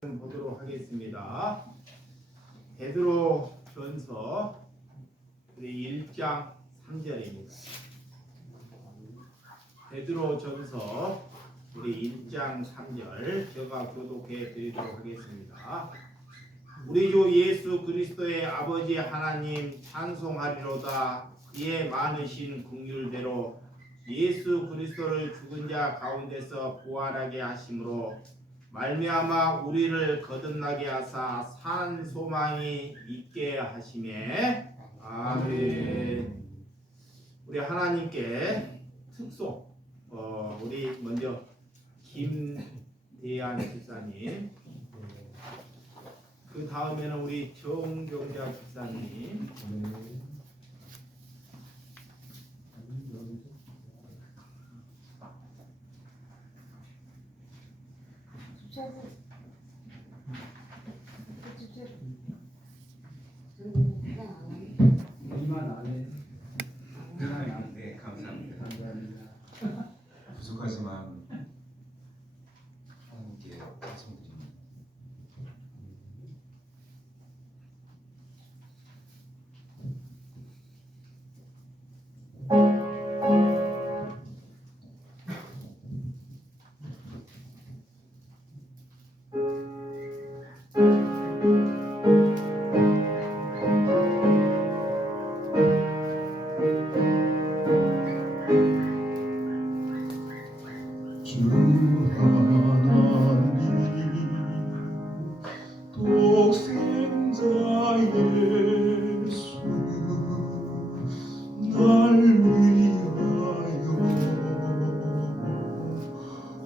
보도록 하겠습니다. 베드로전서 우리 1장 3절입니다. 베드로전서 우리 1장 3절 제가 교독해 드리도록 하겠습니다. 우리 주 예수 그리스도의 아버지 하나님 찬송하리로다. 이에 많으신 긍휼대로 예수 그리스도를 죽은 자 가운데서 부활하게 하심으로 말미암아 우리를 거듭나게 하사 산 소망이 있게 하시매. 아멘. 우리 하나님께 특송 우리 먼저 김대한 집사님, 그 다음에는 우리 정경자 집사님, 이만 안 해. 네, 감사합니다. 감사합니다. 부족하지만 하나님께 말씀드립니다. 주 하나님 독생자 예수 날 위하여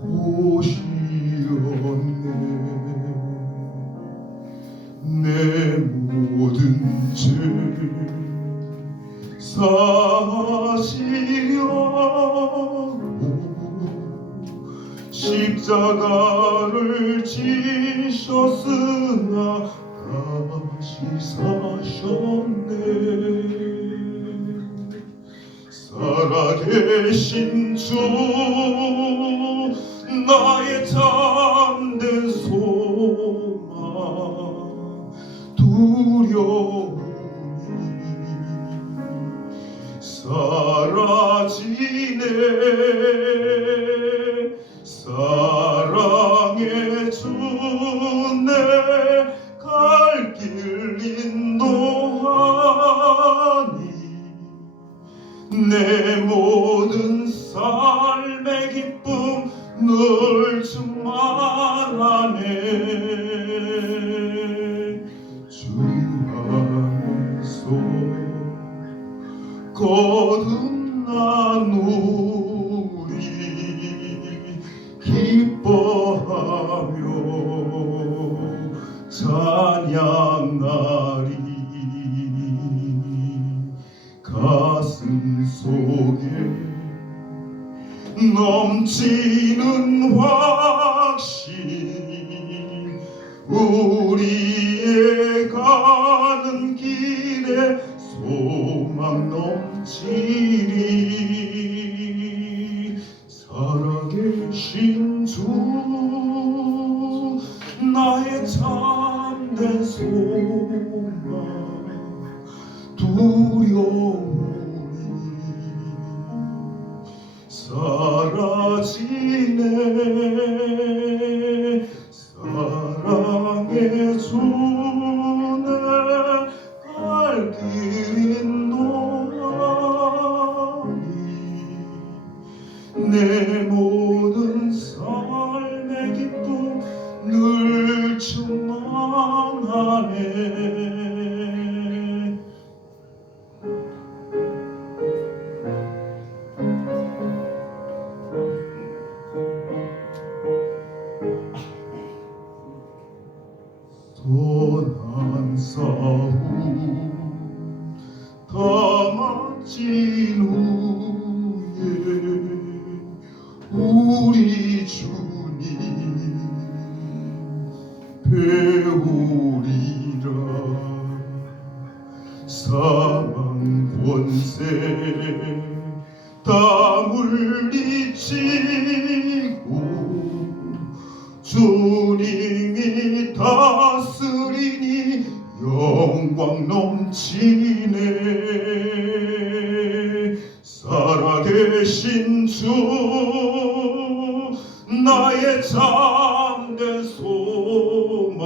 오시었네. 내 모든 죄 사하시려 십자가를 지셨으나 다시 사셨네. 살아계신 주 나의 참된 소망 두려움이 사라지네. 사랑의 주 내 갈 길 인도하니 내 모든 삶의 기쁨 늘 충만하네. 주 안에서 거듭난 우리 기뻐하며 찬양하리. 가슴 속에 넘치는 확신 우리의 가는 길에 소망 넘치리. 살아계신 주 나의 참된 소망 두려움이 사라지네. 사랑의 주 내 갈 길 인도하니 내 모든 삶의 기쁨 늘 충만하네. 선한 싸움 다 마친 후에 우리 주님 배우리라. 사망 권세 다 물리치고 주님이 다스리니 영광 넘치네. 살아계신 주 나의 참된 소망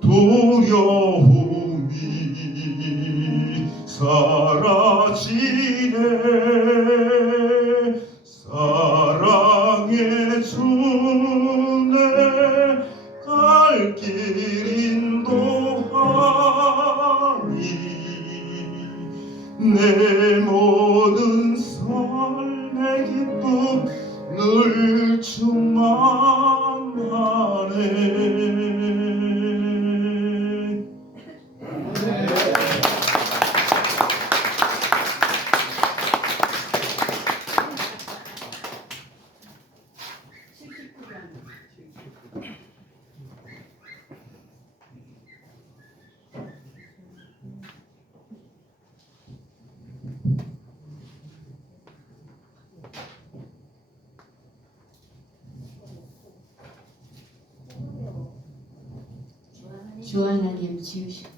두려움이 사라지네. 사랑의 주내 갈 길 인도하니 내 모든 삶의 기쁨 늘 충만하네. 주 하나님 지으시고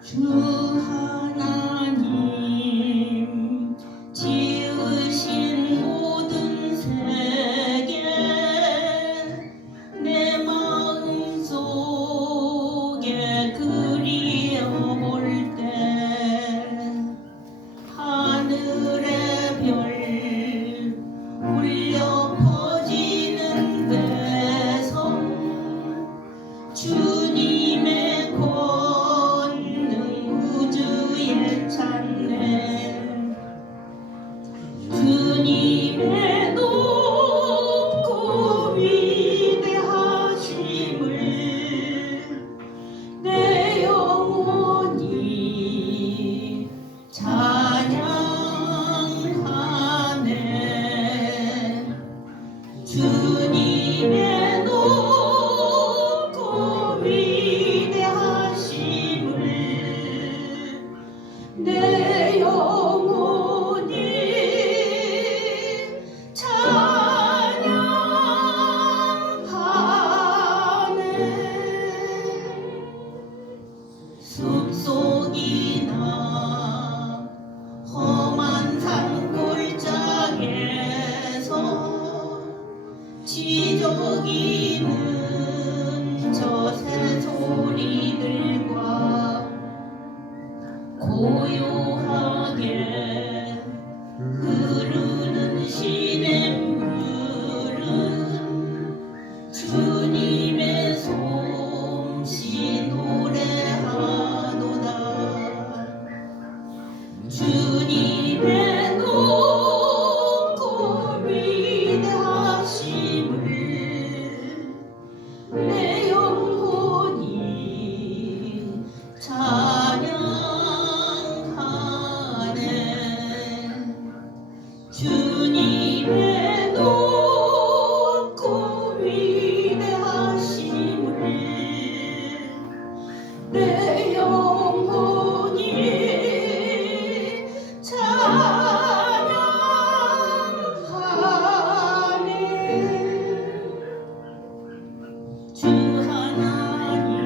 주 하나님 지으신 모든 세계 내 마음속에 그리워볼 때 하늘의 별 울려 퍼지는 배성 주님의 찾네. 주님의 높고 위대하심을 내 영혼이 찬양하네. 주님의 높고 위대하심을 내 영혼이 찬양하네. 숲속이나 험한 산골짜기에서 지저귀는 저 새소리들과 고요하게 흐르는 시냇물은 주님의 솜씨 노래하도다. 주님의 높고 위대하심을 내 영혼이 찬양하네. 주님의 높고 위대하심을 내 영혼이 찬양하네. 주 하나님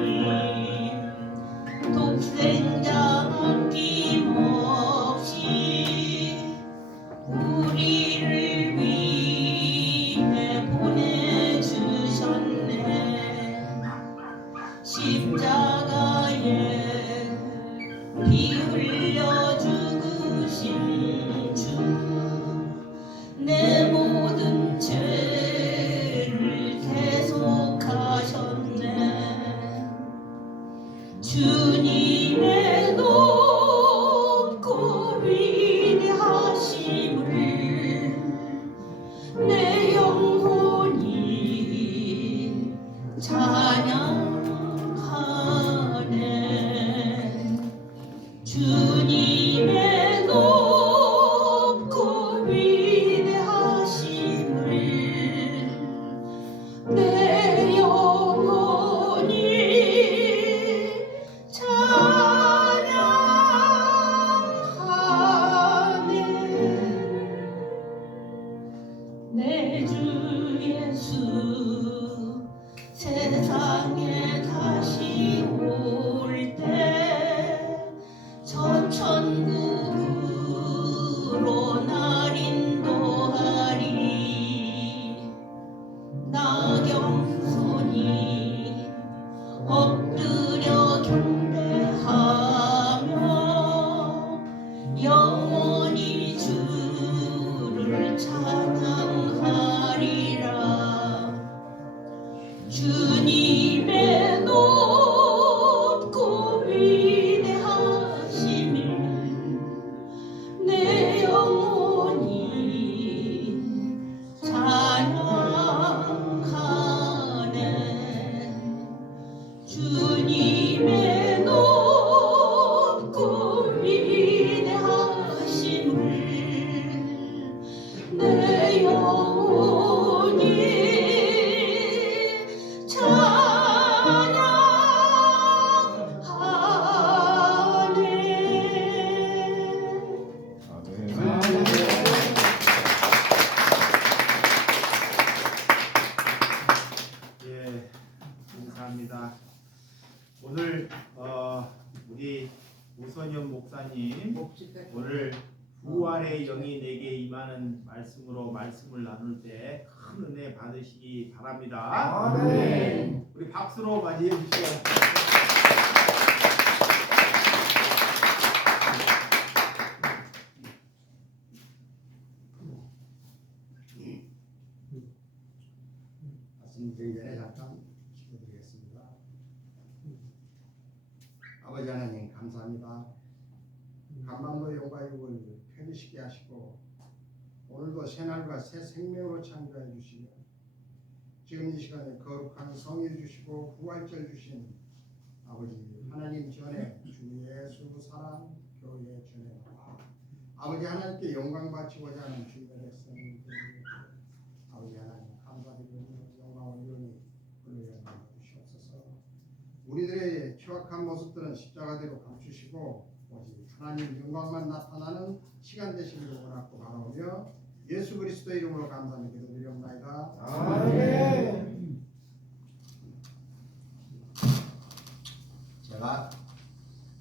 독생자 아낌없이 우리를 위해 보내주셨네. 십자가에 피 흘려 죽으신 주 내 모든 죄를 대속하셨네. 주님의 높고 위대하심을 내 영혼이 찬양하네. 우리 오선현 목사님 오늘 부활의 영이 내게 임하는 말씀으로 말씀을 나눌 때 큰 은혜 받으시기 바랍니다. 아멘. 우리 박수로 맞이해 주시죠. 말씀드리기 전에 잠깐 기도드리겠습니다. 아버지 하나님 감사합니다. 간만도 영과육을 편히시게 하시고 오늘도 새날과 새 생명으로 창조해 주시며 지금 이 시간에 거룩한 성일 주시고 부활절 주신 아버지 하나님 전에 주 예수 사랑 교회 전에 아버지 하나님께 영광 바치고자 하는 주의 백성들 아버지 하나님 감사드리며 영광을 영원히 불러야 주시옵소서. 우리들의 취약한 모습들은 십자가대로 감추시고 오직 하나님 영광만 나타나는 시간 되시기를 원하고 바라오며 예수 그리스도 이름으로 감사하며 기도드리옵나이다. 아멘. 제가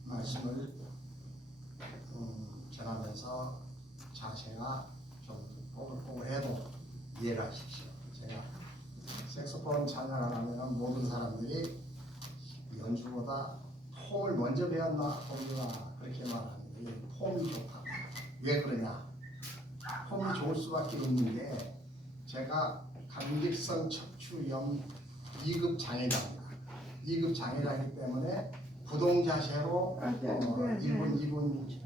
말씀을 전하면서 자세가 좀 뽀글뽀글해도 이해를 하십시오. 제가 색소폰 찬양을 하면 모든 사람들이 연주보다 폼을 먼저 배웠나 봅니다. 그렇게 말하는데 폼이 좋다. 왜 그러냐? 폼이 좋을 수밖에 없는 게 제가 감기성 척추염 2급 장애자입니다. 2급 장애자이기 때문에 부동자세로 1분 2분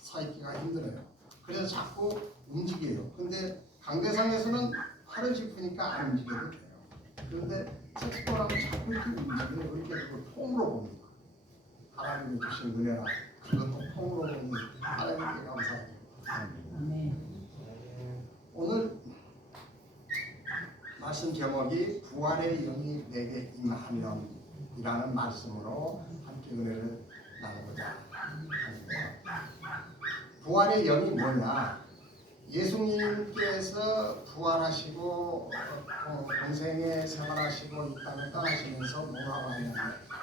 서 있기가 힘들어요. 그래서 자꾸 움직여요. 근데 강대상에서는 팔을 짚으니까 안 움직여도 돼요. 그런데 색소폰하고 자꾸 이렇게 움직여요. 그러니까 그걸 폼으로 봅니다. 하나님이 주신 은혜라 그것도 폼으로 보니 하나님께 감사합니다. 오늘 말씀 제목이 부활의 영이 내게 임하면 이라는 말씀으로 함께 은혜를 나누고자 합니다. 부활의 영이 뭐냐? 예수님께서 부활하시고 공생에 생활하시고 이 땅을 떠나시면서 뭐라고 하냐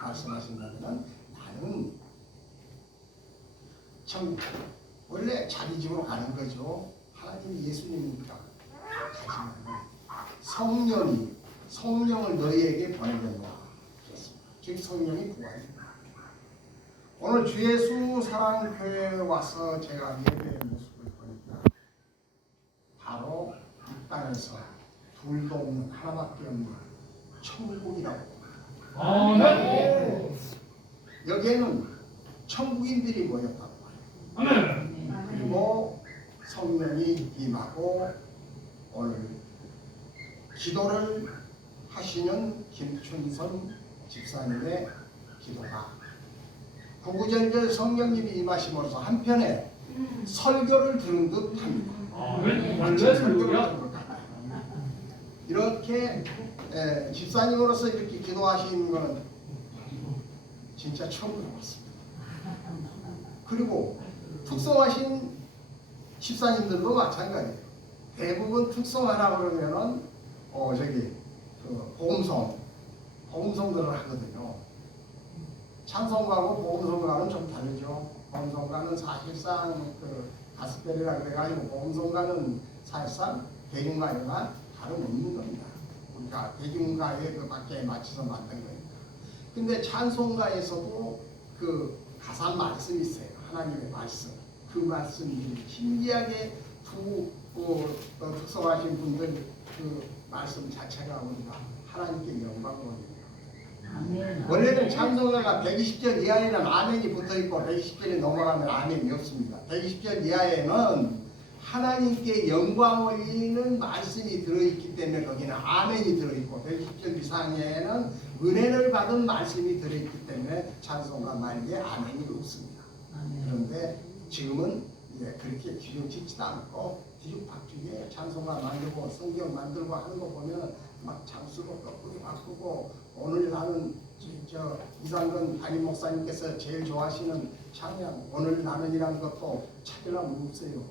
말씀하신다면 나는 참 원래 자기 집으로 가는 거죠. 하나님이 예수님이니까 가지만 성령을 너희에게 보내겠노라. 즉 성령이 부활입니다. 오늘 주 예수 사랑교회에 와서 제가 예배의 모습을 보니까 바로 이 땅에서 둘도 없는 하나밖에 없는 천국이라고 봅니다. 여기에는 천국인들이 모였다고 해요. 그리고 성령이 임하고 오늘 기도를 하시는 김춘선 집사님의 기도가 구구절절 성령님이 임하심으로써 한편에 설교를 들은 듯합니다. 마치 설교를 들은 것 같아요. 이렇게 집사님으로서 이렇게 기도하시는 것은 진짜 처음 들어봤습니다. 그리고 특성하신 집사님들도 마찬가지예요. 대부분 특성하라고 그러면은 복음성들을 하거든요. 찬송가하고 복음성가는 좀 다르죠. 복음성가는 사실상 가스펠이라 그래가지고 복음성가는 사실상 대중가요가 다름없는 겁니다. 그러니까 대중가요에 그 밖에 맞춰서 만든 겁니다. 근데 찬송가에서도 그 가사 말씀이 있어요. 하나님의 말씀. 그 말씀이 신기하게 특성하신 분들 그 말씀 자체가 우리가 하나님께 영광을 올립니다. 원래는 찬송가가 120절 이하에는 아멘이 붙어있고 120절이 넘어가면 아멘이 없습니다. 120절 이하에는 하나님께 영광 올리는 말씀이 들어있기 때문에 거기는 아멘이 들어있고 120절 이상에는 은혜를 받은 말씀이 들어있기 때문에 찬송가 말기에 아멘이 없습니다. 그런데 지금은 그렇게 기존짓지도 않고 뒤죽박죽에 찬송가 만들고 성경 만들고 하는 거 보면 막 장수고 거꾸로 바꾸고 오늘 나는 이상근 담임 목사님께서 제일 좋아하시는 찬양 오늘 나는이라는 것도 찾으려면 없어요.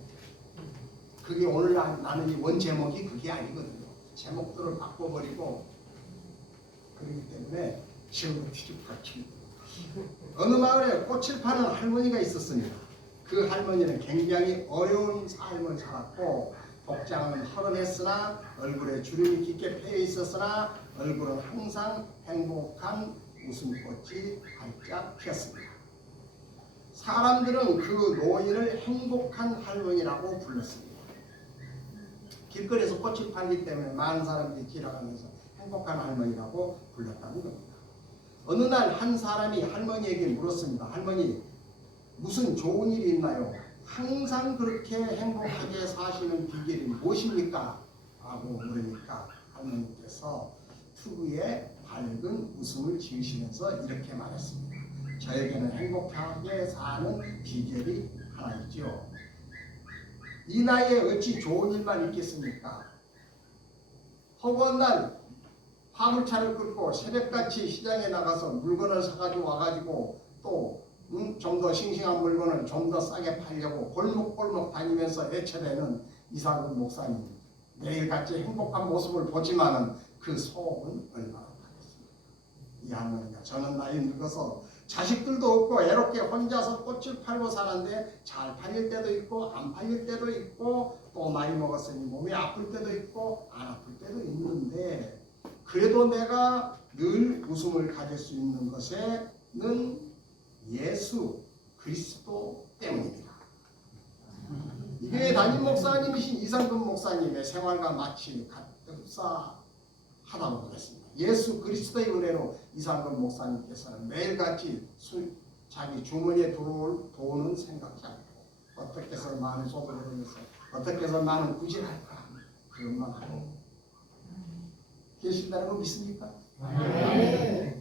그게 오늘 나는이 원 제목이 그게 아니거든요. 제목들을 바꿔버리고 그렇기 때문에 지금 뒤죽박죽 어느 마을에 꽃을 파는 할머니가 있었습니다. 그 할머니는 굉장히 어려운 삶을 살았고 복장은 허름했으나 얼굴에 주름이 깊게 패여 있었으나 얼굴은 항상 행복한 웃음꽃이 활짝 피었습니다. 사람들은 그 노인을 행복한 할머니라고 불렀습니다. 길거리에서 꽃을 팔기 때문에 많은 사람들이 지나가면서 행복한 할머니라고 불렀다는 겁니다. 어느 날 한 사람이 할머니에게 물었습니다. 할머니, 무슨 좋은 일이 있나요? 항상 그렇게 행복하게 사시는 비결이 무엇입니까? 라고 물으니까 할머니께서 특유의 밝은 웃음을 지으시면서 이렇게 말했습니다. 저에게는 행복하게 사는 비결이 하나 있죠. 이 나이에 어찌 좋은 일만 있겠습니까? 허구한 날 화물차를 끌고 새벽같이 시장에 나가서 물건을 사가지고 와가지고 또 좀 더 싱싱한 물건을 좀 더 싸게 팔려고 골목골목 다니면서 애처대는 이상근 목사님, 매일같이 행복한 모습을 보지만은 그 속은 얼마나 밝았습니까? 이 할머니가 저는 나이 늙어서 자식들도 없고 외롭게 혼자서 꽃을 팔고 사는데 잘 팔릴 때도 있고 안 팔릴 때도 있고 또 나이 먹었으니 몸이 아플 때도 있고 안 아플 때도 있는데 그래도 내가 늘 웃음을 가질 수 있는 것에는 예수 그리스도 때문입니다. 이 교회 담임 목사님이신 이상근 목사님의 생활과 마치 흡사하다고 보겠습니다. 예수 그리스도의 은혜로 이상근 목사님께서는 매일같이 자기 주머니에 들어올 돈은 생각지 않고 어떻게 해서 많은 소득을 얻어서 어떻게 해서 많은 구질할까 그것만 하고 계신다는 거 믿습니까? 네.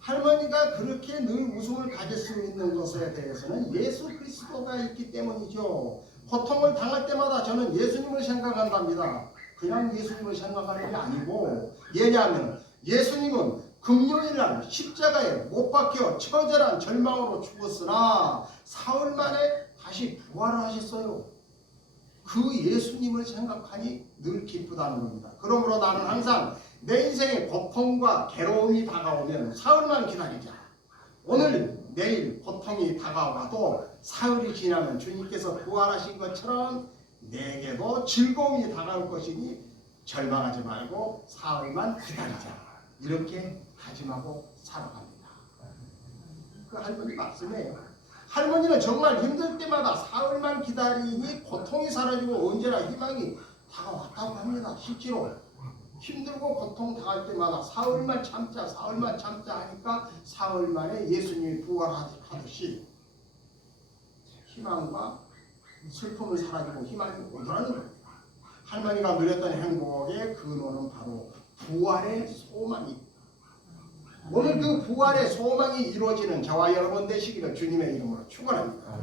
할머니가 그렇게 늘 웃음을 가질 수 있는 것에 대해서는 예수 그리스도가 있기 때문이죠. 고통을 당할 때마다 저는 예수님을 생각한답니다. 그냥 예수님을 생각하는 게 아니고 왜냐하면 예수님은 금요일날 십자가에 못 박혀 처절한 절망으로 죽었으나 사흘 만에 다시 부활을 하셨어요. 그 예수님을 생각하니 늘 기쁘다는 겁니다. 그러므로 나는 항상 내 인생에 고통과 괴로움이 다가오면 사흘만 기다리자. 오늘 내일 고통이 다가와도 사흘이 지나면 주님께서 부활하신 것처럼 내게도 즐거움이 다가올 것이니 절망하지 말고 사흘만 기다리자. 이렇게 다짐하고 살아갑니다. 그 할머니 말씀이에요. 할머니는 정말 힘들 때마다 사흘만 기다리니 고통이 사라지고 언제나 희망이 다가왔다고 합니다. 실제로 힘들고 고통 당할 때마다 사흘만 참자 하니까 사흘 만에 예수님이 부활하듯이 희망과 슬픔을 사라지고 희망이 오더라는 겁니다. 할머니가 누렸던 행복의 근원은 바로 부활의 소망입니다. 오늘 그 부활의 소망이 이루어지는 저와 여러분 되시기를 주님의 이름으로 축원합니다.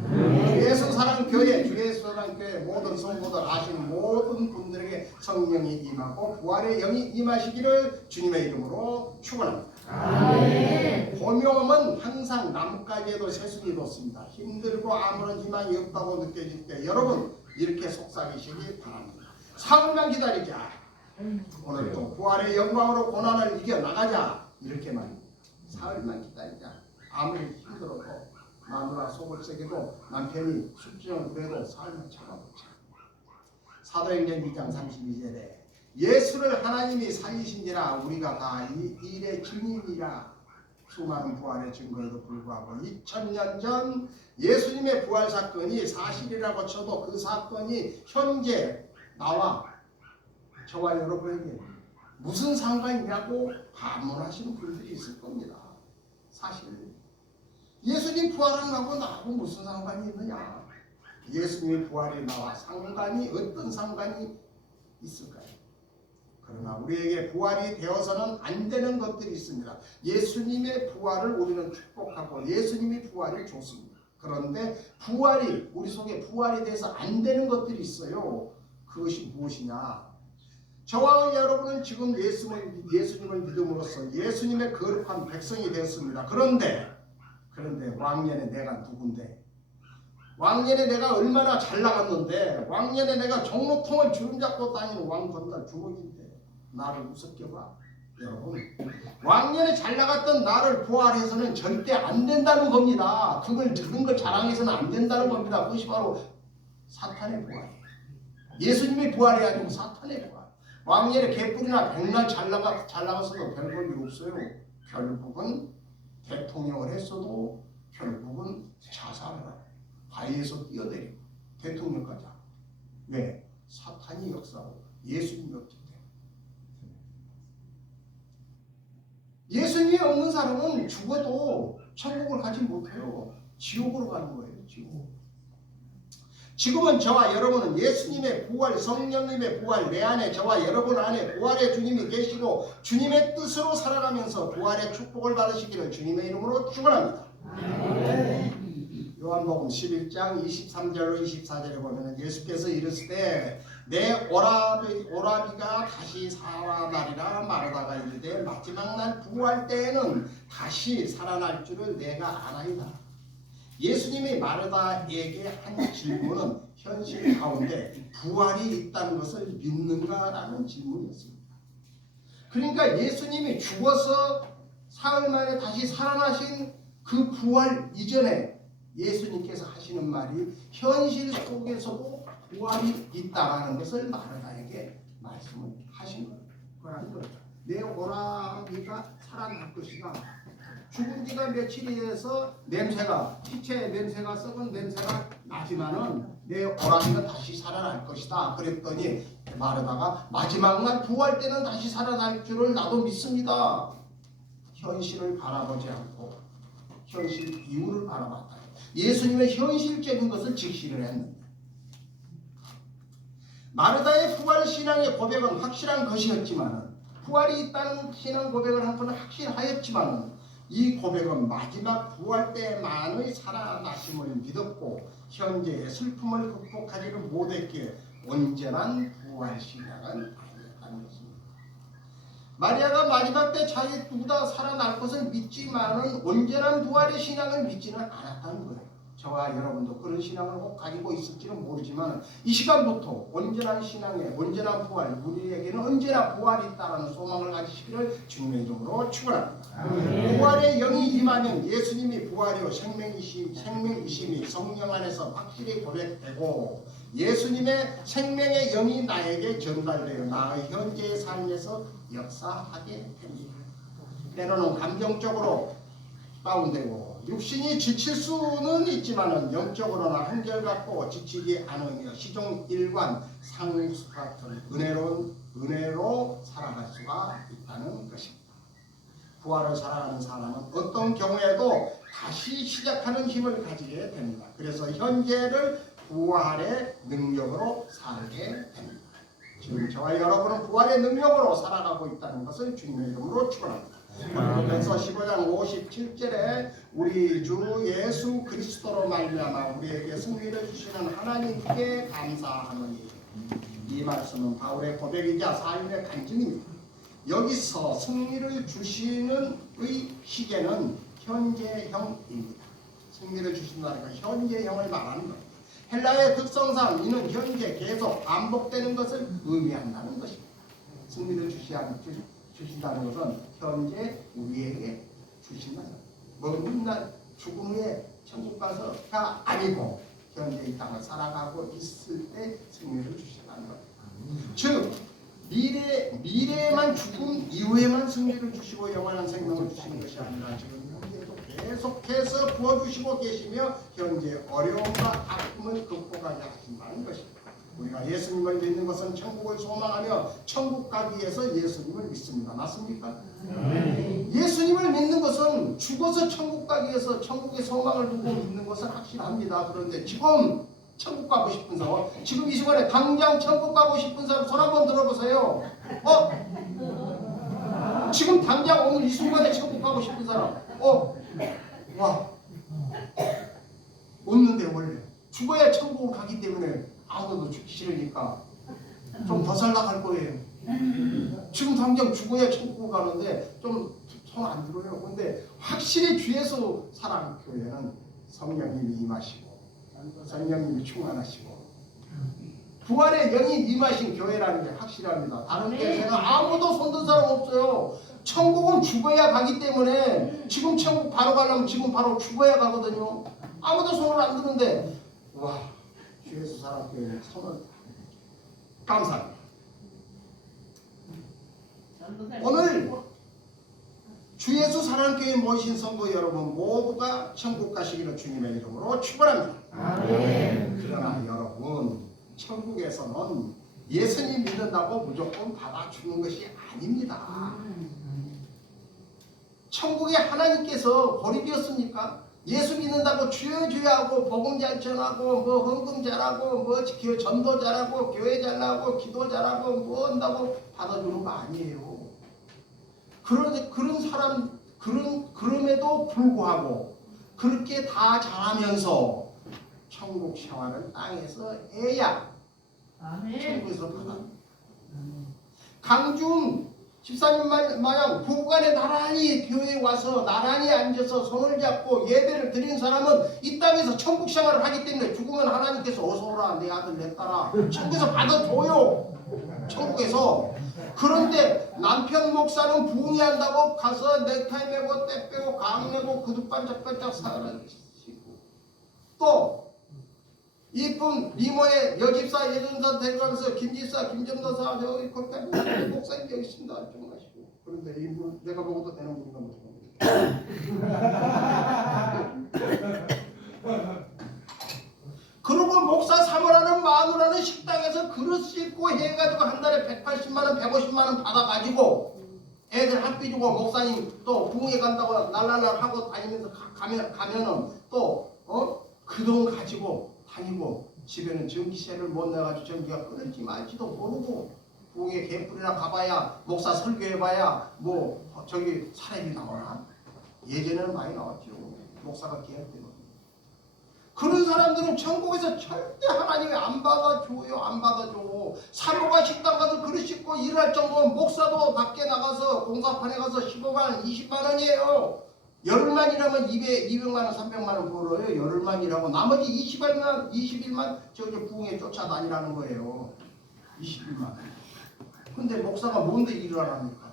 주예수사랑교회 주예수사랑교회 모든 성도들 아시는 모든 분들에게 성령이 임하고 부활의 영이 임하시기를 주님의 이름으로 축원합니다. 고명은 항상 나뭇가지에도 새순이 돋습니다. 힘들고 아무런 희망이 없다고 느껴질 때 여러분 이렇게 속삭이시기 바랍니다. 사흘만 기다리자. 오늘도 부활의 영광으로 고난을 이겨나가자. 이렇게 말입니다. 사흘만 기다리자. 아무리 힘들어도 마누라 속을 새겨도 남편이 숙주는 그래도 사흘만 참아보자. 사도행전 2장 32절에 예수를 하나님이 살리신지라 우리가 다 이 일의 증인이라. 수많은 부활의 증거에도 불구하고 2000년 전 예수님의 부활 사건이 사실이라고 쳐도 그 사건이 현재 나와 저와 여러분에게 무슨 상관이냐고 반문하시는 분들이 있을 겁니다. 사실 예수님 부활한 거하고 나하고 무슨 상관이 있느냐. 예수님의 부활이 나와 상관이 어떤 상관이 있을까요? 그러나 우리에게 부활이 되어서는 안 되는 것들이 있습니다. 예수님의 부활을 우리는 축복하고 예수님이 부활이 좋습니다. 그런데 부활이 우리 속에 부활이 돼서 안 되는 것들이 있어요. 그것이 무엇이냐? 저와 여러분은 지금 예수님을 믿음으로써 예수님의 거룩한 백성이 되었습니다. 그런데 왕년에 내가 누군데? 왕년에 내가 얼마나 잘 나갔는데? 왕년에 내가 종로통을 주름잡고 다니는 왕 건달 주먹인데 나를 우습게 봐? 여러분, 왕년에 잘 나갔던 나를 부활해서는 절대 안 된다는 겁니다. 그걸 그런 걸 자랑해서는 안 된다는 겁니다. 그것이 바로 사탄의 부활이에요. 예수님의 부활이 아니고 사탄의 부활. 왕년에 개뿔이나 백날 잘 나갔어도 별 볼일 없어요. 결국은 대통령을 했어도 결국은 자살을 하고 바위에서 뛰어내리고 대통령까지 하고. 왜? 사탄이 역사하고 예수님이 없기 때문에. 예수님이 없는 사람은 죽어도 천국을 가지 못해요. 지옥으로 가는 거예요. 지옥. 지금은 저와 여러분은 예수님의 부활, 성령님의 부활, 내 안에 저와 여러분 안에 부활의 주님이 계시고 주님의 뜻으로 살아가면서 부활의 축복을 받으시기를 주님의 이름으로 축원합니다. 요한복음 11장 23절로 24절에 보면 예수께서 이르시되 내 오라비가 다시 살아나리라 마르다가 이르되 마지막 날 부활 때에는 다시 살아날 줄을 내가 아나이다. 예수님이 마르다에게 한 질문은 현실 가운데 부활이 있다는 것을 믿는가라는 질문이었습니다. 그러니까 예수님이 죽어서 사흘 만에 다시 살아나신 그 부활 이전에 예수님께서 하시는 말이 현실 속에서도 부활이 있다는 것을 마르다에게 말씀을 하신 거라는 거죠. 내 오라비가 살아날 것이다. 죽은 지가 며칠이 돼서 냄새가, 시체의 냄새가, 썩은 냄새가 나지만은 내 오라비가 다시 살아날 것이다. 그랬더니 마르다가 마지막 날 부활 때는 다시 살아날 줄을 나도 믿습니다. 현실을 바라보지 않고 현실 이유를 바라봤다. 예수님의 현실적인 것을 직시를 했는데 마르다의 부활 신앙의 고백은 확실한 것이었지만 부활이 있다는 신앙 고백을 한 번은 확실하였지만 이 고백은 마지막 부활 때만의 살아나심을 믿었고 현재의 슬픔을 극복하지를 못했기에 온전한 부활 신앙은 아니었다는 것입니다. 마리아가 마지막 때 자기 둘 다 살아날 것을 믿지만은 온전한 부활의 신앙을 믿지는 않았다는 거예요. 저와 여러분도 그런 신앙을 꼭 가지고 있을지는 모르지만 이 시간부터 온전한 신앙에 온전한 부활, 우리에게는 언제나 부활이 있다는 소망을 가지시기를 주님의 이름으로 축원합니다. 부활의 영이 임하면 예수님이 부활이요 생명이심이 성령 안에서 확실히 고백되고 예수님의 생명의 영이 나에게 전달되어 나의 현재의 삶에서 역사하게 됩니다. 때로는 감정적으로 다운되고 육신이 지칠 수는 있지만은 영적으로는 한결같고 지치지 않으며 시종일관 상수 같은 은혜로 살아갈 수가 있다는 것입니다. 부활을 살아가는 사람은 어떤 경우에도 다시 시작하는 힘을 가지게 됩니다. 그래서 현재를 부활의 능력으로 살게 됩니다. 지금 저와 여러분은 부활의 능력으로 살아가고 있다는 것을 주님의 이름으로 축원합니다. 그래서 15장 57절에 우리 주 예수 그리스도로 말미암아 우리에게 승리를 주시는 하나님께 감사하노니 이 말씀은 바울의 고백이자 삶의 간증입니다. 여기서 승리를 주시는 의 시제는 현재형입니다. 승리를 주신다는 건 현재형을 말하는 겁니다. 헬라의 특성상 이는 현재 계속 반복되는 것을 의미한다는 것입니다. 승리를 주신다는 것은 현재 우리에게 주신다는 먼 날 죽음 후에 천국 가서가 아니고 현재 이 땅을 살아가고 있을 때 승리를 주신다는 것. 즉 미래에만 죽음 이후에만 승리를 주시고 영원한 생명을 주시는 것이 아니라 지금 현재도 계속해서 부어주시고 계시며 현재 어려움과 아픔을 극복하게 하신다는 것입니다. 우리가 예수님을 믿는 것은 천국을 소망하며 천국 가기 위해서 예수님을 믿습니다. 맞습니까? 예수님을 믿는 것은 죽어서 천국 가기 위해서 천국의 소망을 두고 믿는 것은 확실합니다. 그런데 지금 천국 가고 싶은 사람, 지금 이 시간에 당장 천국 가고 싶은 사람 손 한번 들어보세요. 지금 당장 오늘 이 순간에 천국 가고 싶은 사람, 와, 없는데 원래 죽어야 천국을 가기 때문에 아무도 죽기 싫으니까 좀 더 살라갈 거예요. 지금 당장 죽어야 천국을 가는데 좀 손 안 들어요. 근데 확실히 주 예수 사랑 교회는 성령님이 임하시고 성령님이 충만하시고 부활의 영이 임하신 교회라는 게 확실합니다. 다른 교회는 아무도 손든 사람 없어요. 천국은 죽어야 가기 때문에 지금 천국 바로 가려면 지금 바로 죽어야 가거든요. 아무도 손을 안 드는데 와, 주 예수 사랑교회 손을 감사합니다. 오늘 주 예수 사랑교회 모신 성도 여러분 모두가 천국 가시기를 주님의 이름으로 축원합니다. 그러나 여러분, 천국에서는 예수님 믿는다고 무조건 받아주는 것이 아닙니다. 천국에 하나님께서 버리겠습니까? 예수 믿는다고 주여 주여 하고 복음 잘 전하고 뭐 헌금 잘하고 뭐 전도 잘하고 교회 잘하고 기도 잘하고 뭐 한다고 받아주는 거 아니에요. 그럼에도 불구하고 그렇게 다 잘하면서 천국 생활을 땅에서 해야 천국에서 받아. 강준 집사님 마냥 부부간에 나란히 교회에 와서 나란히 앉아서 손을 잡고 예배를 드리는 사람은 이 땅에서 천국 생활을 하기 때문에 죽으면 하나님께서 어서 오라 내 아들 내 딸아 천국에서 받아줘요. 천국에서. 그런데 남편 목사는 부흥회한다고 가서 넥타이 매고 때 빼고 강 내고 구두 반짝반짝 사시고 또 이쁜 미모의 여집사 예전사 데려가면서 김집사 김정도사 여기 거기까지 목사님 여기 있습니다 좀 마시고 그런데 이분 내가 먹어도 되는 분인가 모르겠네. 그리고 목사 사모라는 마누라는 식당에서 그릇 씻고 해가지고 한 달에 180만원 150만원 받아가지고 애들 학비 주고 목사님 또 부흥회 간다고 날랄랄 하고 다니면서 가면은 또 그 돈 가지고 다니고 집에는 전기세를 못 내가지고 전기가 끊을지 말지도 모르고 부흥회 개뿔이나 가봐야 목사 설교해봐야 뭐 저기 사람이 나오나? 예전에는 많이 나왔죠. 목사가 기할 때는. 그런 사람들은 천국에서 절대 하나님이 안 받아줘요. 안 받아줘. 사모가 식당 가서 그릇 씻고 일할 정도면 목사도 밖에 나가서 공사판에 가서 15만원 20만원이에요. 열흘만 일하면 200만원 300만원 벌어요. 열흘만 일하고 나머지 21만 저기 부흥에 쫓아다니라는 거예요. 21만. 근데 목사가 뭔데 일을 안 합니까?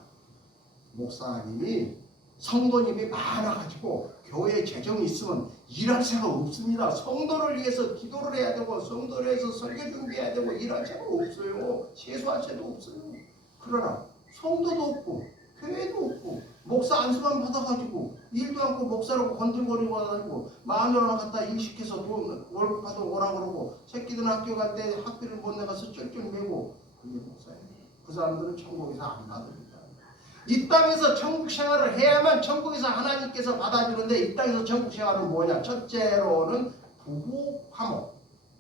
목사님이 성도님이 많아가지고 교회에 재정이 있으면 일할 새가 없습니다. 성도를 위해서 기도를 해야 되고 성도를 위해서 설교 준비해야 되고 일할 새가 없어요. 세수할 새도 없어요. 그러나 성도도 없고 교회도 없고 목사 안수만 받아가지고 일도 않고 목사라고 건들거리고 다니고 마누라나 갖다 일시켜서 돈 월급 받아 오라 그러고 새끼들 학교 갈 때 학비를 못 내가서 쫄쫄 매고 그게 목사예요. 그 사람들은 천국에서 안 받습니다. 이 땅에서 천국 생활을 해야만 천국에서 하나님께서 받아주는데 이 땅에서 천국 생활은 뭐냐? 첫째로는 부부 화목.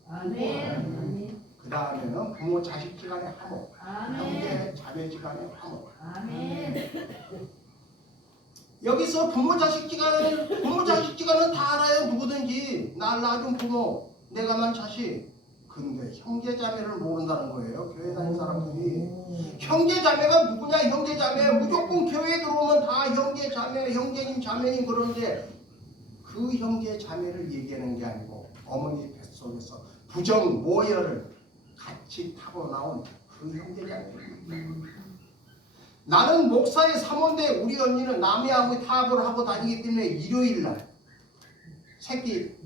아멘. 그 다음에는 부모 자식지간의 화목. 형제 자매지간의 화목. 아멘. 여기서 부모 자식지간은 다 알아요. 누구든지 날 낳아준 부모, 내가만 자식. 근데 형제자매를 모른다는 거예요. 교회 다니는 사람들이. 형제자매가 누구냐? 형제자매 무조건 교회에 들어오면 다 형제자매, 형제님, 자매님 그러는데 그 형제자매를 얘기하는 게 아니고 어머니 뱃속에서 부정, 모혈을 같이 타고 나온 그 형제자매. 나는 목사의 사모인데 우리 언니는 남해하고 타업을 하고 다니기 때문에 일요일날 새끼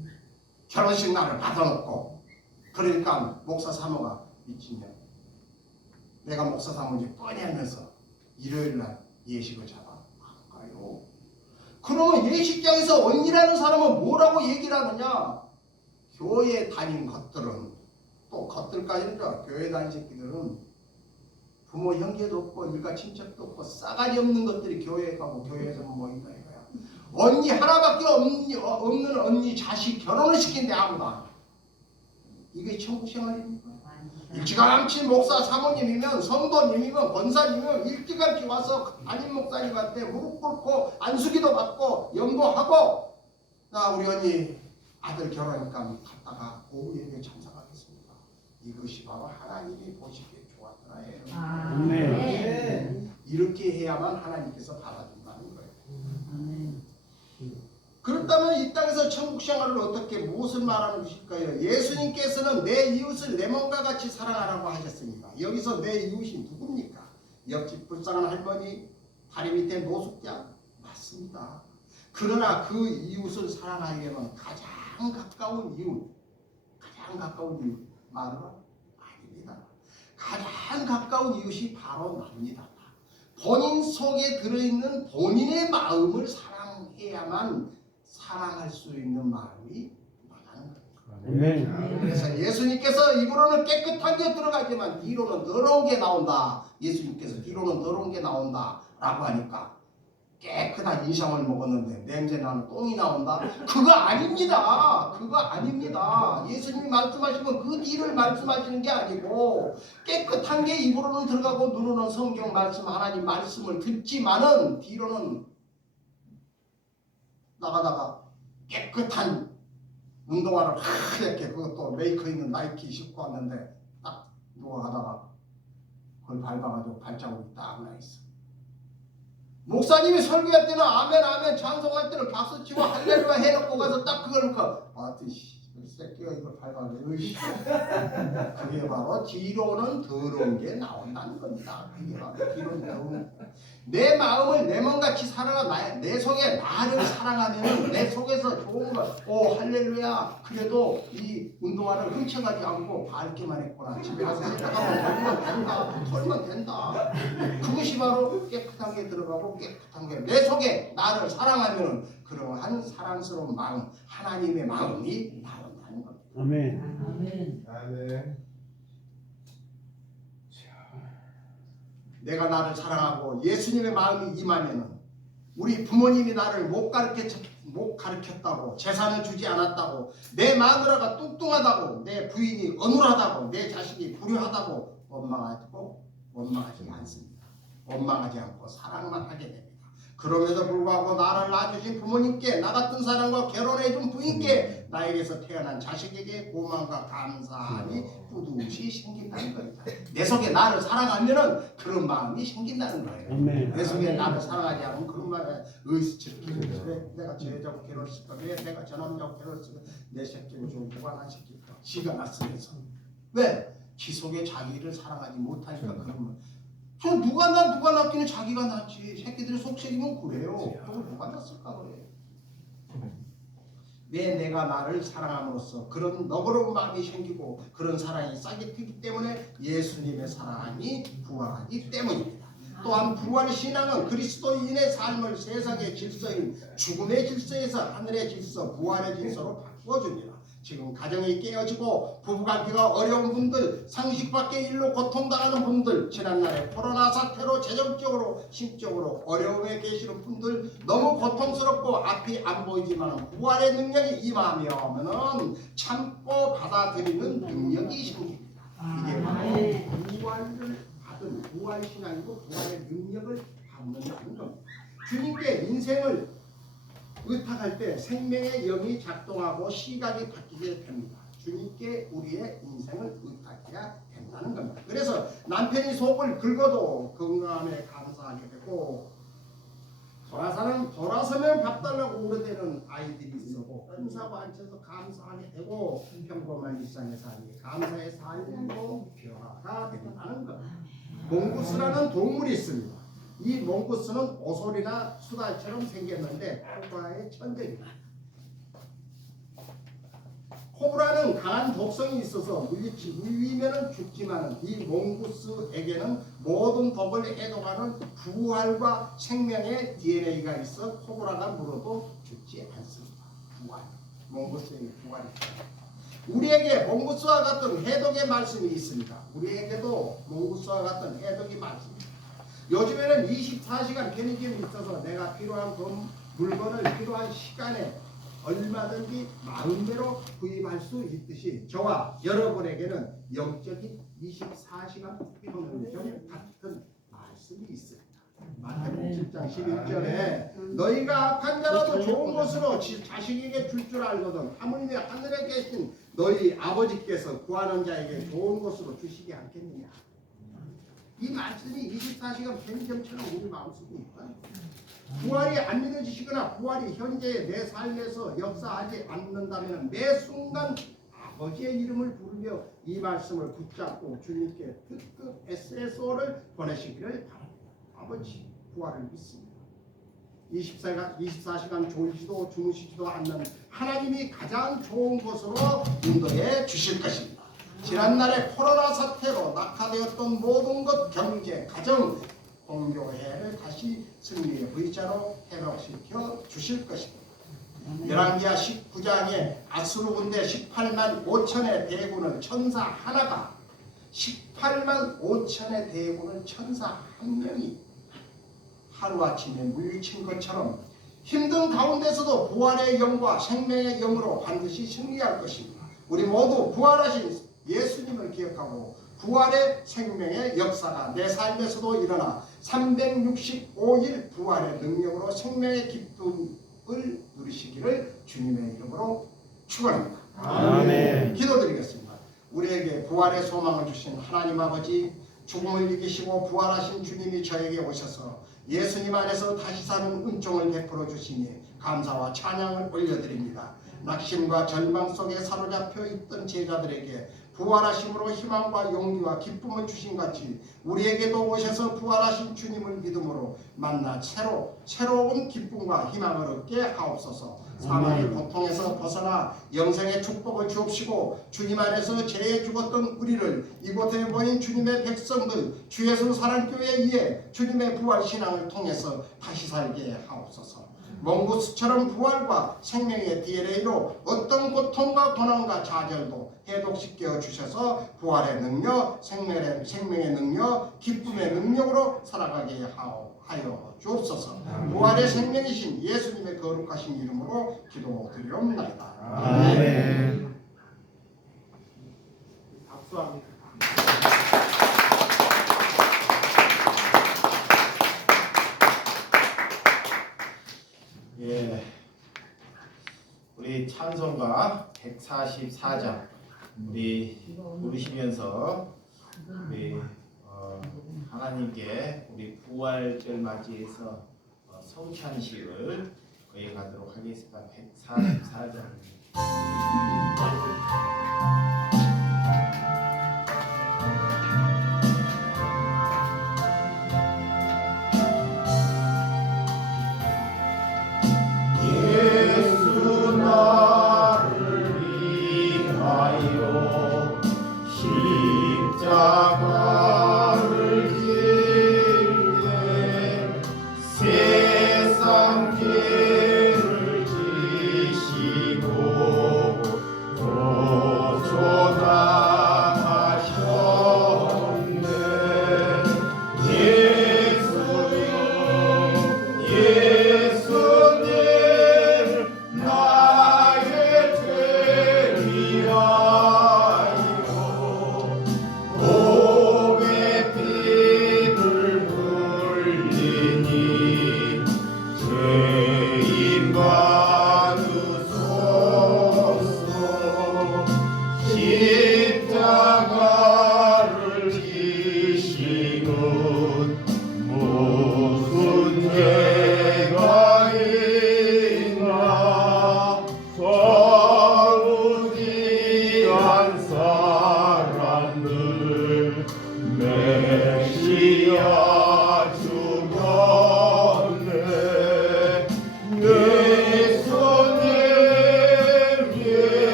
결혼식 날을 받아놓고 그러니까 목사 사모가 미친년 내가 목사 사모인지 뻔히 알면서 일요일날 예식을 잡아갈까요? 그러면 예식장에서 언니라는 사람은 뭐라고 얘기를 하느냐? 교회 다닌 것들은 또 것들까지는 교회 다닌 새끼들은 부모 형제도 없고 일가 친척도 없고 싸가지 없는 것들이 교회에 가고 교회에서 모인다 이거야. 언니 하나밖에 없는 언니 자식 결혼을 시킨대 아무나. 이게 천국 생활입니까? 일찌감치 목사 사모님이면 성도님이면 권사님이면 일찌감치 와서 담임 목사님한테 무릎 꿇고 안수기도 받고 연보하고 나 우리 언니 아들 결혼하니까 갔다가 오후 예배 참석하겠습니다. 이것이 바로 하나님이 보시기에 좋았더라 해요. 아멘. 이렇게 해야만 하나님께서 받아준다는 거예요. 그렇다면 이 땅에서 천국 생활을 어떻게 무엇을 말하는 것일까요? 예수님께서는 내 이웃을 내 몸과 같이 사랑하라고 하셨습니다. 여기서 내 이웃이 누굽니까? 옆집 불쌍한 할머니, 다리 밑에 노숙자 맞습니다. 그러나 그 이웃을 사랑하려면 가장 가까운 이웃 마누라 아닙니다. 가장 가까운 이웃이 바로 납니다. 본인 속에 들어있는 본인의 마음을 사랑해야만 사랑할 수 있는 마음이 나가는 거예요. 그래서 예수님께서 입으로는 깨끗한 게 들어가지만 뒤로는 더러운 게 나온다. 예수님께서 뒤로는 더러운 게 나온다 라고 하니까 깨끗한 인상을 먹었는데 냄새나는 똥이 나온다? 그거 아닙니다. 그거 아닙니다. 예수님이 말씀하시면 그 뒤를 말씀하시는 게 아니고 깨끗한 게 입으로는 들어가고 눈으로는 성경 말씀 하나님 말씀을 듣지만은 뒤로는 나가다가 깨끗한 운동화를 이렇게 그것도 메이커 있는 나이키 신고 왔는데 딱 누가 가다가 그걸 밟아가지고 발자국이 딱 나있어. 목사님이 설교할 때는 아멘 아멘 찬송할 때는 박수치고 할렐루야 해놓고 가서 딱 그걸 놓고 아뜨씨 이 새끼가 이걸 밟았네. 그게 바로 뒤로는 더러운 게 나온다는 겁니다. 그게 바로 뒤로는 더러운 내 마음을 내 몸같이 살아가 내 속에 나를 사랑하면 내 속에서 좋은 거 할렐루야 그래도 이 운동화를 훔쳐가지 않고 밟기만 했구나. 집에 가서 생각하면 털면 된다. 그것이 바로 깨끗한 게 들어가고 깨끗한 게 내 속에 나를 사랑하면 그러한 사랑스러운 마음 하나님의 마음이 나온다는 겁니다. 아멘. 내가 나를 사랑하고 예수님의 마음이 임하면은 우리 부모님이 나를 못 가르쳤다고 재산을 주지 않았다고 내 마누라가 뚱뚱하다고 내 부인이 어눌하다고 내 자식이 불효하다고 원망하지 않습니다. 원망하지 않고 사랑만 하게 됩니다. 그럼에도 불구하고 나를 낳아주신 부모님께 나 같은 사람과 결혼해준 부인께 나에게서 태어난 자식에게 고마움과 감사함이 뿌듯이 생긴다는 겁니다. 내 속에 나를 사랑하면은 그런 마음이 생긴다는 거예요. 아멘. 내 속에 나를 사랑하지 않으면 그런 마음에 왜 내가 저 여자하고 결혼했을까? 왜 내가 저 남자하고 결혼했을까? 내 새끼는 좀 무관한 새끼일까? 지가 낳습니다. 왜? 지 속에 자기를 사랑하지 못하니까 그런 저 누가 낳기는 자기가 낳지. 새끼들이 속색이면 그래요. 그걸 누가 낳았을까 그래. 왜 내가 나를 사랑함으로써 그런 너그러운 마음이 생기고 그런 사랑이 싹이 트기 때문에 예수님의 사랑이 부활하기 때문입니다. 또한 부활 신앙은 그리스도인의 삶을 세상의 질서인 죽음의 질서에서 하늘의 질서, 부활의 질서로 바꿔줍니다. 지금 가정이 깨어지고 부부관계가 어려운 분들, 상식밖의 일로 고통당하는 분들, 지난날에 코로나 사태로 재정적으로 심적으로 어려움에 계시는 분들 너무 고통스럽고 앞이 안 보이지만 부활의 능력이 임하면은 참고 받아들이는 능력이 생깁니다. 이게 바로 부활을 받은 부활신앙이고 부활의 능력을 받는다는 겁니다. 주님께 인생을 의탁할 때 생명의 영이 작동하고 시각이 바뀌게 됩니다. 주님께 우리의 인생을 의탁해야 된다는 겁니다. 그래서 남편이 속을 긁어도 건강함에 감사하게 되고 돌아서면 밥 달라고 울어대는 아이들이 있고 큰 사고 안 쳐서 감사하게 되고 평범한 일상의 삶이 감사의 삶으로 변화가 된다는 겁니다. 몽구스라는 동물이 있습니다. 이 몽구스는 오솔이나 수달처럼 생겼는데 코브라의 천적입니다. 코브라는 강한 독성이 있어서 물리면 죽지만 이 몽구스에게는 모든 독을 해독하는 부활과 생명의 DNA가 있어 코브라가 물어도 죽지 않습니다. 부활, 몽구스의 부활이 우리에게 몽구스와 같은 해독의 말씀이 있습니다. 우리에게도 몽구스와 같은 해독의 말씀이 있습니다. 요즘에는 24시간 편의점이 있어서 내가 필요한 물건을 필요한 시간에 얼마든지 마음대로 구입할 수 있듯이 저와 여러분에게는 영적인 24시간 편의점 같은 말씀이 있습니다. 마태복음 7장 11절에 너희가 악한 자라도 좋은 것으로 자식에게 줄 줄 알거든 하물며 하늘에 계신 너희 아버지께서 구하는 자에게 좋은 것으로 주시지 않겠느냐. 이 말씀이 24시간 편의점처럼 우리 마음속에 있다. 부활이 안 믿어지시거나 부활이 현재 내 삶에서 역사하지 않는다면 매 순간 아버지의 이름을 부르며 이 말씀을 붙잡고 주님께 특급 SSO를 보내시기를 바랍니다. 아버지 부활을 믿습니다. 24시간 졸지도 주무시지도 않는 하나님이 가장 좋은 곳으로 인도해 주실 것입니다. 지난날의 코로나 사태로 낙하되었던 모든 것, 경제, 가정, 공교회를 다시 승리의 V자로 회복시켜 주실 것입니다. 열왕기하 19장에 아수르 군대 18만 5천의 대군을 천사 하나가 18만 5천의 대군을 천사 한 명이 하루아침에 물리친 것처럼 힘든 가운데서도 부활의 영과 생명의 영으로 반드시 승리할 것입니다. 우리 모두 부활하신 예수님을 기억하고 부활의 생명의 역사가 내 삶에서도 일어나 365일 부활의 능력으로 생명의 기쁨을 누리시기를 주님의 이름으로 축원합니다. 아멘. 기도드리겠습니다. 우리에게 부활의 소망을 주신 하나님 아버지, 죽음을 이기시고 부활하신 주님이 저에게 오셔서 예수님 안에서 다시 사는 은총을 베풀어 주시니 감사와 찬양을 올려드립니다. 낙심과 절망 속에 사로잡혀 있던 제자들에게 부활하심으로 희망과 용기와 기쁨을 주신 같이 우리에게도 오셔서 부활하신 주님을 믿음으로 만나 새로운 기쁨과 희망을 얻게 하옵소서. 사망의 고통에서 벗어나 영생의 축복을 주옵시고 주님 안에서 죄에 죽었던 우리를 이곳에 모인 주님의 백성들 주 예수 사랑교회 위에 주님의 부활 신앙을 통해서 다시 살게 하옵소서. 몽구스처럼 부활과 생명의 DNA로 어떤 고통과 고난과 좌절도 해독시켜 주셔서 부활의 능력, 생명의 능력, 기쁨의 능력으로 살아가게 하여 주옵소서. 부활의 생명이신 예수님의 거룩하신 이름으로 기도드리옵나이다. 아멘. 박수합니다. 예, 우리 찬송가 144장 우리 부르시면서 우리 하나님께 우리 부활절 맞이해서 성찬식을 거행하도록 하겠습니다. 144장. 예수 나를 위하여 십자가를 지게 세상 죄를 지시고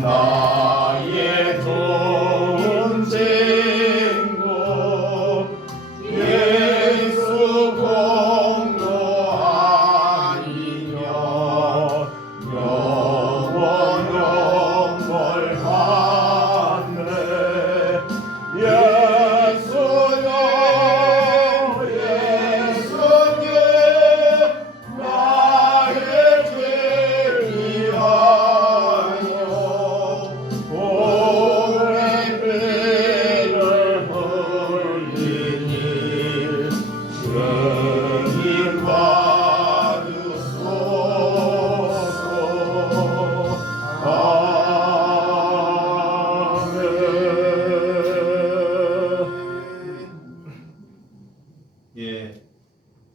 나의 좋은 친구 예수 공로 아니면 영원한 멀하네 예수여 예수께 나의 죄 위하여 오래 피를 흘리니 죄인 받으소서 예,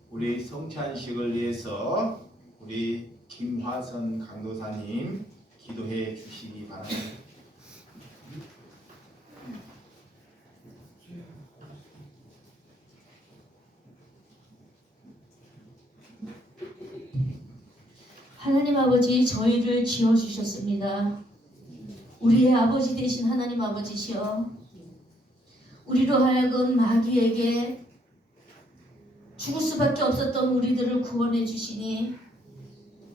우리 성찬식을 위해서 우리 김화선 강도사님 기도해 주시기 바랍니다. 하나님 아버지, 저희를 지어주셨습니다. 우리의 아버지 되신 하나님 아버지시여, 우리로 하여금 마귀에게 죽을 수밖에 없었던 우리들을 구원해 주시니,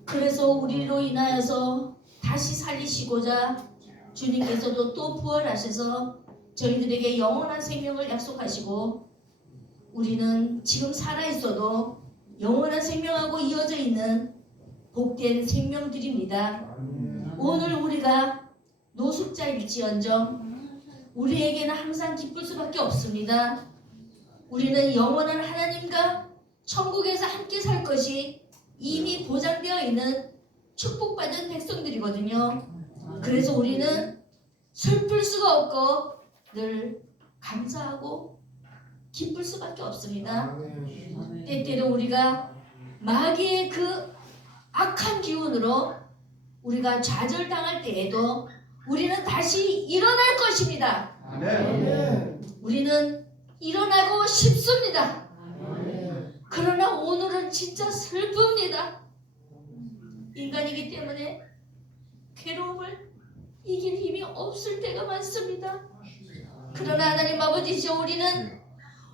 그래서 우리로 인하여서 다시 살리시고자 주님께서도 또 부활하셔서 저희들에게 영원한 생명을 약속하시고, 우리는 지금 살아있어도 영원한 생명하고 이어져 있는 복된 생명들입니다. 오늘 우리가 노숙자일지언정 우리에게는 항상 기쁠 수밖에 없습니다. 우리는 영원한 하나님과 천국에서 함께 살 것이 이미 보장되어 있는 축복받은 백성들이거든요. 그래서 우리는 슬플 수가 없고 늘 감사하고 기쁠 수밖에 없습니다. 때때로 우리가 마귀의 그 악한 기운으로 우리가 좌절당할 때에도 우리는 다시 일어날 것입니다. 우리는 일어나고 싶습니다. 그러나 오늘은 진짜 슬픕니다. 인간이기 때문에 괴로움을 이길 힘이 없을 때가 많습니다. 그러나 하나님 아버지시여, 우리는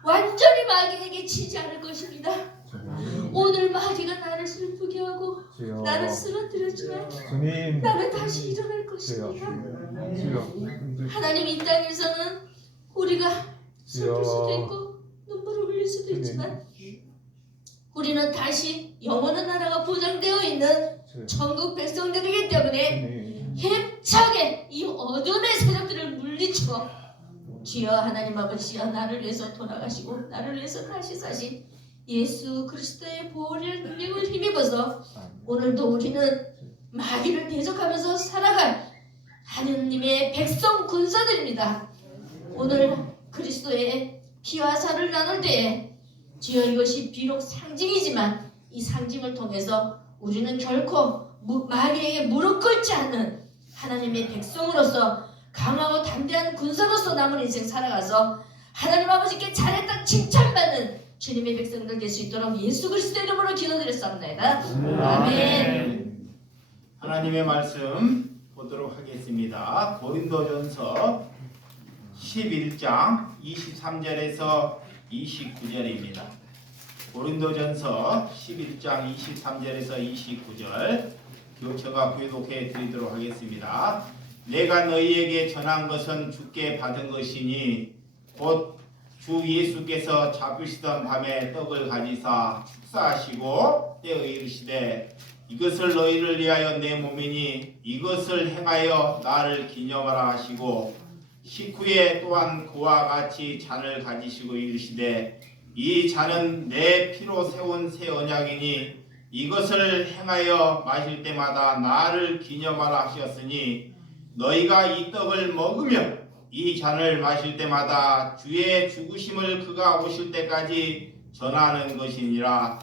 완전히 마귀에게 지지 않을 것입니다. 오늘 마귀가 나를 슬프게 하고 나를 쓰러뜨렸지만 나는 다시 일어날 것입니다. 하나님, 이 땅에서는 우리가 슬플 수도 있고 눈물을 흘릴 수도 있지만 우리는 다시 영원한 나라가 보장되어 있는 천국 백성들이기 때문에 힘차게 이 어둠의 세력들을 물리쳐 주여 하나님 아버지여, 나를 위해서 돌아가시고 나를 위해서 다시 사신 예수 그리스도의 보혈의 능력을 힘입어서 오늘도 우리는 마귀를 대적하면서 살아갈 하느님의 백성 군사들입니다. 오늘 그리스도의 피와 살을 나눌 때에 주여, 이것이 비록 상징이지만 이 상징을 통해서 우리는 결코 마귀에게 무릎 꿇지 않는 하나님의 백성으로서 강하고 담대한 군사로서 남은 인생 살아가서 하나님 아버지께 잘했다 칭찬받는 주님의 백성들 될 수 있도록 예수 그리스도의 이름으로 기도드렸습니다. 아멘. 하나님의 말씀 보도록 하겠습니다. 고린도전서 11장 23절에서 29절입니다. 고린도전서 11장 23절에서 29절 교처가 교독해 드리도록 하겠습니다. 내가 너희에게 전한 것은 주께 받은 것이니 곧 주 예수께서 잡으시던 밤에 떡을 가지사 축사하시고 떼어 이르시되 이것을 너희를 위하여 내 몸이니 이것을 행하여 나를 기념하라 하시고 식후에 또한 그와 같이 잔을 가지시고 이르시되 이 잔은 내 피로 세운 새 언약이니 이것을 행하여 마실 때마다 나를 기념하라 하셨으니 너희가 이 떡을 먹으며 이 잔을 마실 때마다 주의 죽으심을 그가 오실 때까지 전하는 것이니라.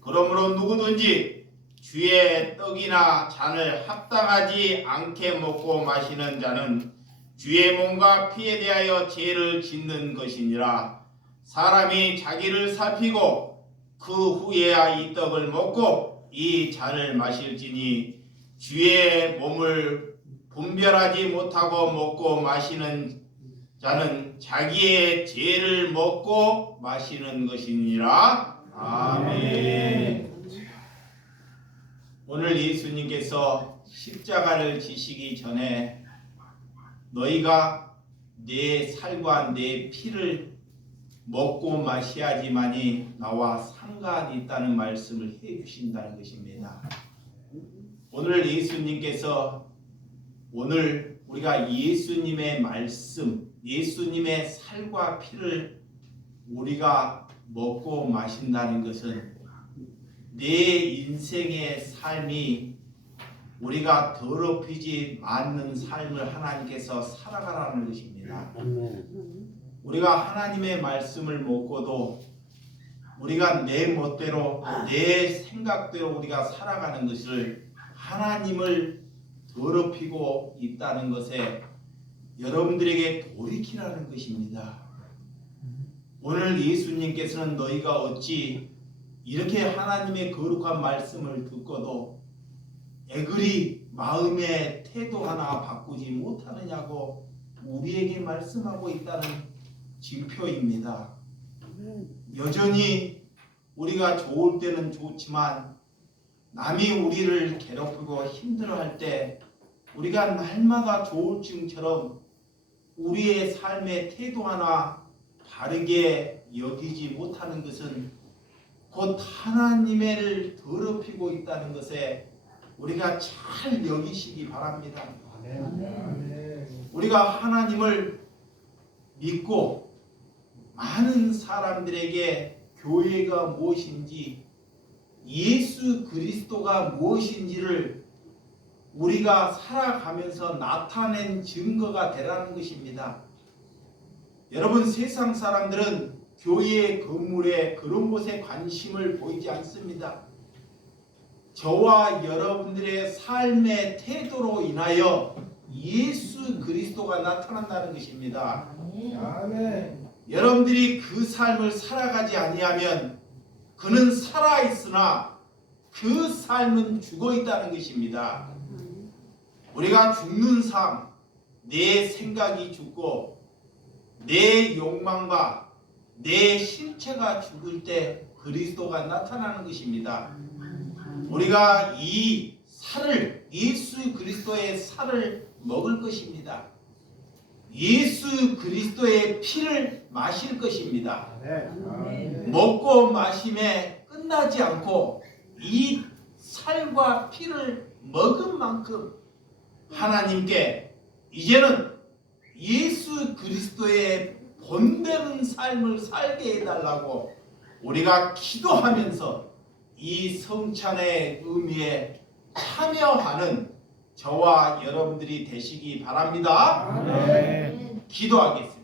그러므로 누구든지 주의 떡이나 잔을 합당하지 않게 먹고 마시는 자는 주의 몸과 피에 대하여 죄를 짓는 것이니라. 사람이 자기를 살피고 그 후에야 이 떡을 먹고 이 잔을 마실지니 주의 몸을 분별하지 못하고 먹고 마시는 자는 자기의 죄를 먹고 마시는 것이니라. 아멘. 오늘 예수님께서 십자가를 지시기 전에 너희가 내 살과 내 피를 먹고 마셔야지만이 나와 상관이 있다는 말씀을 해주신다는 것입니다. 오늘 예수님께서 오늘 우리가 예수님의 말씀, 예수님의 살과 피를 우리가 먹고 마신다는 것은 내 인생의 삶이 우리가 더럽히지 않는 삶을 하나님께서 살아가라는 것입니다. 우리가 하나님의 말씀을 먹고도 우리가 내 멋대로 내 생각대로 우리가 살아가는 것을 하나님을 더럽히고 있다는 것에 여러분들에게 돌이키라는 것입니다. 오늘 예수님께서는 너희가 어찌 이렇게 하나님의 거룩한 말씀을 듣고도 애그리 마음의 태도 하나 바꾸지 못하느냐고 우리에게 말씀하고 있다는 징표입니다. 여전히 우리가 좋을 때는 좋지만 남이 우리를 괴롭히고 힘들어할 때 우리가 날마다 조울증처럼 우리의 삶의 태도 하나 바르게 여기지 못하는 것은 곧 하나님을 더럽히고 있다는 것에 우리가 잘 여기시기 바랍니다. 우리가 하나님을 믿고 많은 사람들에게 교회가 무엇인지 예수 그리스도가 무엇인지를 우리가 살아가면서 나타낸 증거가 되라는 것입니다. 여러분, 세상 사람들은 교회의 건물에 그런 곳에 관심을 보이지 않습니다. 저와 여러분들의 삶의 태도로 인하여 예수 그리스도가 나타난다는 것입니다. 여러분들이 그 삶을 살아가지 아니하면 그는 살아있으나 그 삶은 죽어있다는 것입니다. 우리가 죽는 삶, 내 생각이 죽고 내 욕망과 내 실체가 죽을 때 그리스도가 나타나는 것입니다. 우리가 이 살을, 예수 그리스도의 살을 먹을 것입니다. 예수 그리스도의 피를 마실 것입니다. 먹고 마심에 끝나지 않고 이 살과 피를 먹은 만큼 하나님께 이제는 예수 그리스도의 본되는 삶을 살게 해달라고 우리가 기도하면서 이 성찬의 의미에 참여하는 저와 여러분들이 되시기 바랍니다. 기도하겠습니다.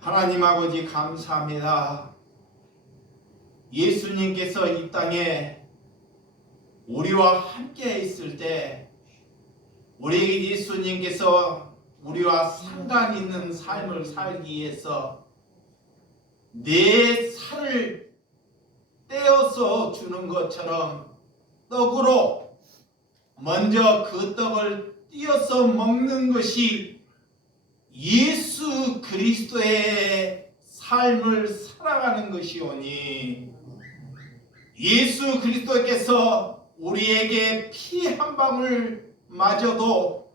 하나님 아버지 감사합니다. 예수님께서 이 땅에 우리와 함께 있을 때 우리에게 예수님께서 우리와 상관 있는 삶을 살기 위해서 내 살을 떼어서 주는 것처럼 떡으로 먼저 그 떡을 띄어서 먹는 것이 예수 그리스도의 삶을 살아가는 것이오니 예수 그리스도께서 우리에게 피 한 방울 마저도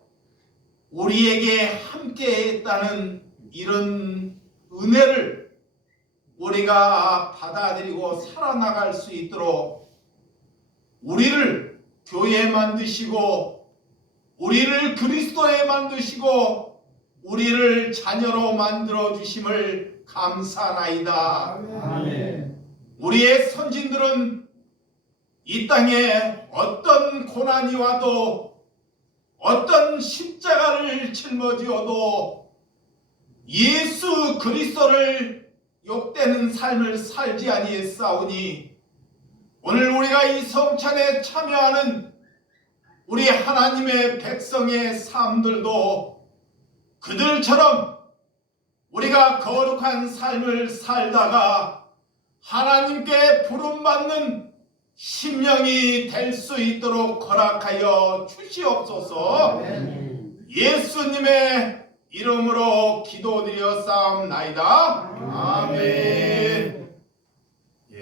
우리에게 함께 했다는 이런 은혜를 우리가 받아들이고 살아나갈 수 있도록 우리를 교회에 만드시고 우리를 그리스도에 만드시고 우리를 자녀로 만들어 주심을 감사하나이다. 아멘. 우리의 선진들은 이 땅에 어떤 고난이 와도 어떤 십자가를 짊어지어도 예수 그리스도를 욕되는 삶을 살지 아니했사오니 오늘 우리가 이 성찬에 참여하는 우리 하나님의 백성의 삶들도 그들처럼 우리가 거룩한 삶을 살다가 하나님께 부름받는 심령이 될 수 있도록 허락하여 주시옵소서. 예수님의 이름으로 기도드려 싸움나이다. 아멘.